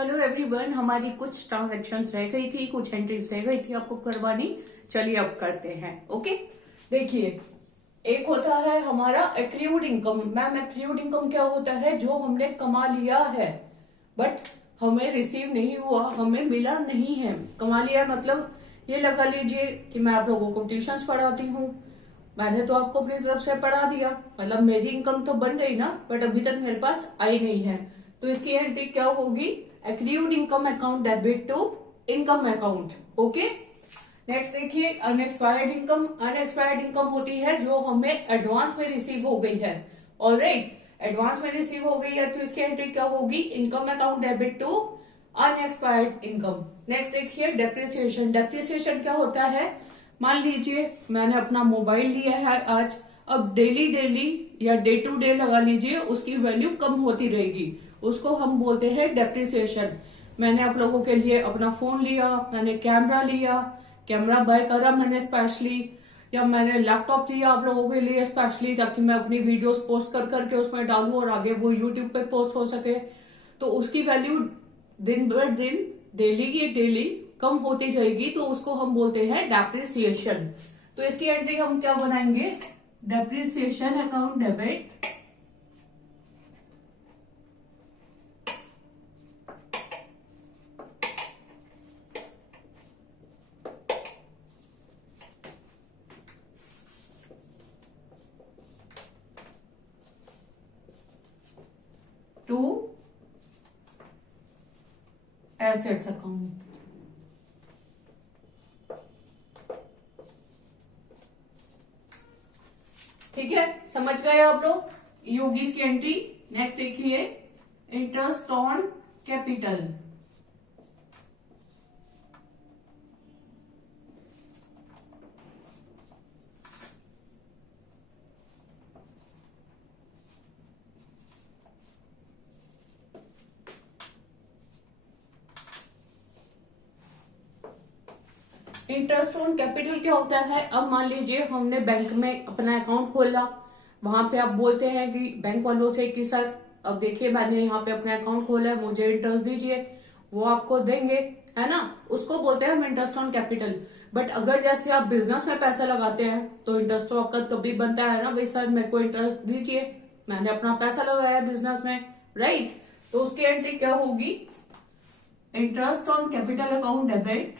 Hello everyone, हमारी कुछ transactions रह गई थी, कुछ एंट्रीज रह गई थी आपको करवानी। चलिए अब करते हैं। ओके, देखिए एक होता है हमारा accrued income. Ma'am accrued income क्या होता है? जो हमने कमा लिया है बट हमें रिसीव नहीं हुआ, हमें मिला नहीं है। कमा लिया मतलब ये लगा लीजिए कि मैं आप लोगों को ट्यूशंस पढ़ाती हूँ, मैंने तो आपको अपनी तरफ से पढ़ा दिया, मतलब मेरी इनकम तो बन गई ना, बट अभी तक मेरे पास आई नहीं है। तो इसकी एंट्री क्या होगी? Accrued income account debit to income account. Okay, next देखिए अनएक्सपायर्ड इनकम। अनएक्सपायर्ड इनकम होती है जो हमें एडवांस में रिसीव हो गई है। ऑलराइट, एडवांस में रिसीव हो गई है तो इसकी एंट्री क्या होगी? Income account debit to unexpired income. Next देखिए डेप्रिसिएशन। डेप्रिसिएशन क्या होता है? मान लीजिए मैंने अपना मोबाइल लिया है आज, अब डेली डेली या डे टू डे लगा लीजिए उसकी वैल्यू कम होती रहेगी, उसको हम बोलते हैं डेप्रिसिएशन। मैंने आप लोगों के लिए अपना फोन लिया, मैंने कैमरा लिया, कैमरा बाय करा मैंने स्पेशली, या मैंने लैपटॉप लिया आप लोगों के लिए स्पेशली ताकि मैं अपनी वीडियोस पोस्ट कर करके उसमें डालूं और आगे वो यूट्यूब पे पोस्ट हो सके। तो उसकी वैल्यू दिन ब दिन डेली की डेली कम होती रहेगी, तो उसको हम बोलते हैं डेप्रिसिएशन। तो इसकी एंट्री हम क्या बनाएंगे? Depreciation account debit to assets account. ठीक है, समझ गए आप लोग? ये होगी इसकी एंट्री। नेक्स्ट देखिए interest on capital. Interest on capital क्या होता है? अब मान लीजिए हमने बैंक में अपना अकाउंट खोला, वहां पे आप बोलते हैं कि बैंक वालों से कि सर अब देखिए मैंने यहाँ पे अपना अकाउंट खोला है, मुझे इंटरेस्ट दीजिए। वो आपको देंगे, है ना? उसको बोलते हैं हम इंटरेस्ट ऑन कैपिटल। बट अगर जैसे आप बिजनेस में पैसा लगाते हैं तो इंटरेस्ट तो आपका तभी बनता है ना, भाई सर मेरे को इंटरेस्ट दीजिए, मैंने अपना पैसा लगाया है बिजनेस में, राइट? तो उसकी एंट्री क्या होगी? Interest on capital account debit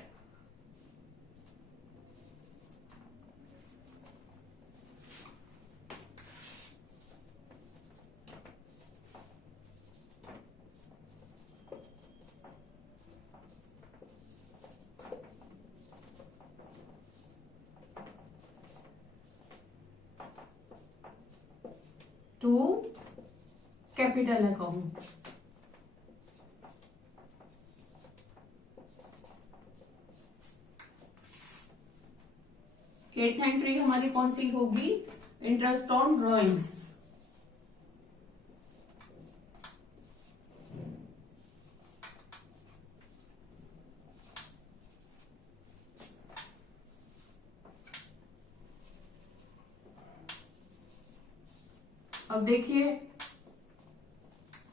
to capital account. Eighth entry हमारी कौन सी होगी? Interest on drawings. अब देखिए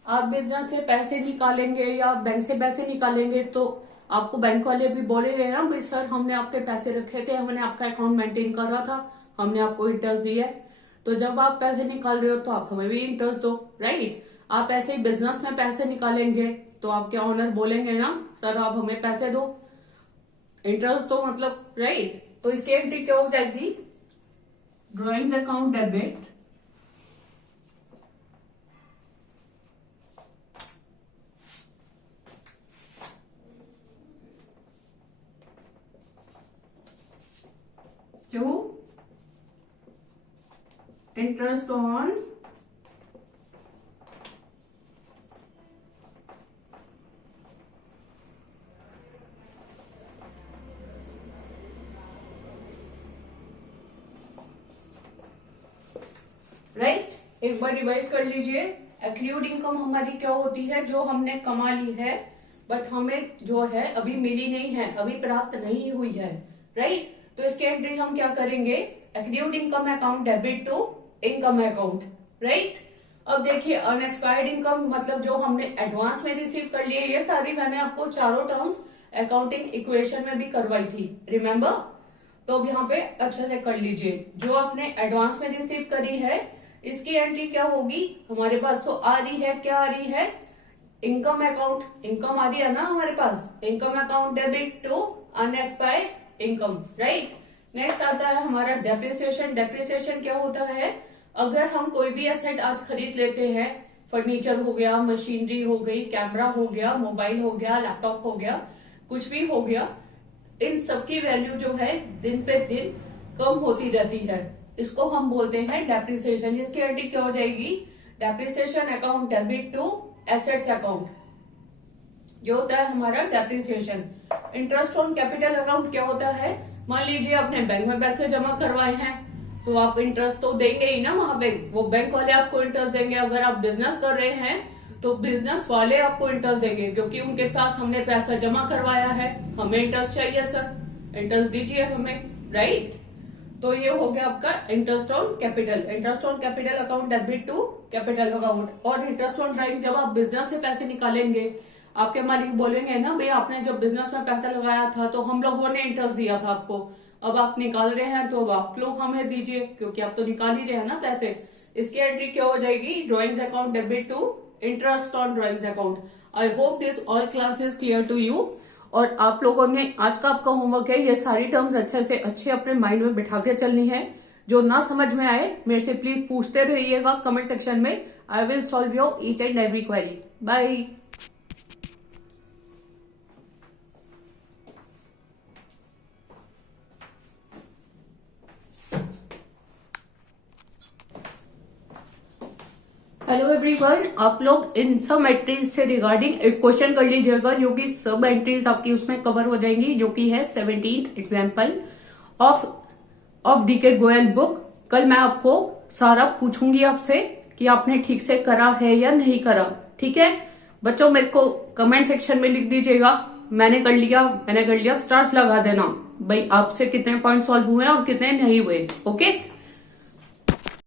आप बिजनेस से पैसे निकालेंगे या बैंक से पैसे निकालेंगे तो आपको बैंक वाले भी बोलेंगे ना, भाई सर हमने आपके पैसे रखे थे, हमने आपका अकाउंट मेंटेन करा था, हमने आपको इंटरेस्ट दिया है। तो जब आप पैसे निकाल रहे हो तो आप हमें भी इंटरेस्ट दो, राइट? आप ऐसे ही बिजनेस में पैसे निकालेंगे तो आपके ऑनर बोलेंगे ना, सर आप हमें पैसे दो, इंटरेस्ट दो, मतलब, राइट? तो इसकी एंट्री क्या हो जाएगी? Drawings account debit to interest on right. एक बार रिवाइज कर लीजिए। एक्रूड इनकम हमारी क्या होती है? जो हमने कमा ली है बट हमें जो है अभी मिली नहीं है, अभी प्राप्त नहीं हुई है, राइट? तो इसकी एंट्री हम क्या करेंगे? Accrued income account debit to income account, right? अब देखिए अनएक्सपायर्ड इनकम मतलब जो हमने एडवांस में रिसीव कर लिए, ये सारी मैंने आपको चारों टर्म्स अकाउंटिंग इक्वेशन में भी करवाई थी, रिमेम्बर। तो अब यहाँ पे अच्छे से कर लीजिए। जो आपने एडवांस में रिसीव करी है इसकी एंट्री क्या होगी हमारे पास, तो आ रही है, क्या आ रही है, इनकम अकाउंट, इनकम आ रही है ना हमारे पास, income account debit to unexpired income, right. Next आता है हमारा डेप्रिसिएशन। डेप्रिसिएशन क्या होता है, अगर हम कोई भी एसेट आज खरीद लेते हैं, फर्नीचर हो गया, मशीनरी हो गई, कैमरा हो गया, मोबाइल हो गया, लैपटॉप हो गया, कुछ भी हो गया, इन सबकी वैल्यू जो है दिन पे दिन कम होती रहती है, इसको हम बोलते हैं डेप्रिसिएशन। इसकी एंट्री क्या हो जाएगी, depreciation account debit to assets account, ये होता है हमारा depreciation. Interest on capital account क्या होता है, मान लीजिए आपने बैंक में पैसे जमा करवाए हैं तो आप इंटरेस्ट तो देंगे ही ना वहां पे, वो बैंक वाले आपको इंटरेस्ट देंगे। अगर आप बिजनेस कर रहे हैं तो बिजनेस वाले आपको इंटरेस्ट देंगे, क्योंकि उनके पास हमने पैसा जमा करवाया है, हमें इंटरेस्ट चाहिए, सर इंटरेस्ट दीजिए हमें, राइट। तो ये हो गया आपका interest on capital. Interest on capital account debit to capital account. और इंटरेस्ट ऑन ड्राइंग, जब आप बिजनेस से पैसे निकालेंगे, आपके मालिक बोलेंगे ना भाई आपने जब बिजनेस में पैसा लगाया था तो हम लोगों ने इंटरेस्ट दिया था आपको, अब आप निकाल रहे हैं तो अब आप लोग हमें दीजिए, क्योंकि आप तो निकाल ही रहे हैं ना पैसे। इसकी एंट्री क्या हो जाएगी, drawings account debit to interest on drawings account. I hope this all class is clear to you. और आप लोगों ने आज का आपका होमवर्क है, ये सारी टर्म्स अच्छे से अच्छे अपने माइंड में बिठा के चलनी है। जो ना समझ में आए मेरे से प्लीज पूछते रहिएगा कमेंट सेक्शन में, I will solve your each and every query. Bye. Hello everyone, आप लोग इन सब एंट्रीज से रिगार्डिंग एक क्वेश्चन कर लीजिएगा, जो कि सब एंट्रीज आपकी उसमें कवर हो जाएंगी, जो कि है 17th example of DK Goyal book. कल मैं आपको सारा पूछूंगी आपसे कि आपने ठीक से करा है या नहीं करा, ठीक है बच्चों। मेरे को कमेंट सेक्शन में लिख दीजिएगा मैंने कर लिया, स्टार्स लगा देना भाई आपसे कितने पॉइंट सॉल्व हुए और कितने नहीं हुए, ओके।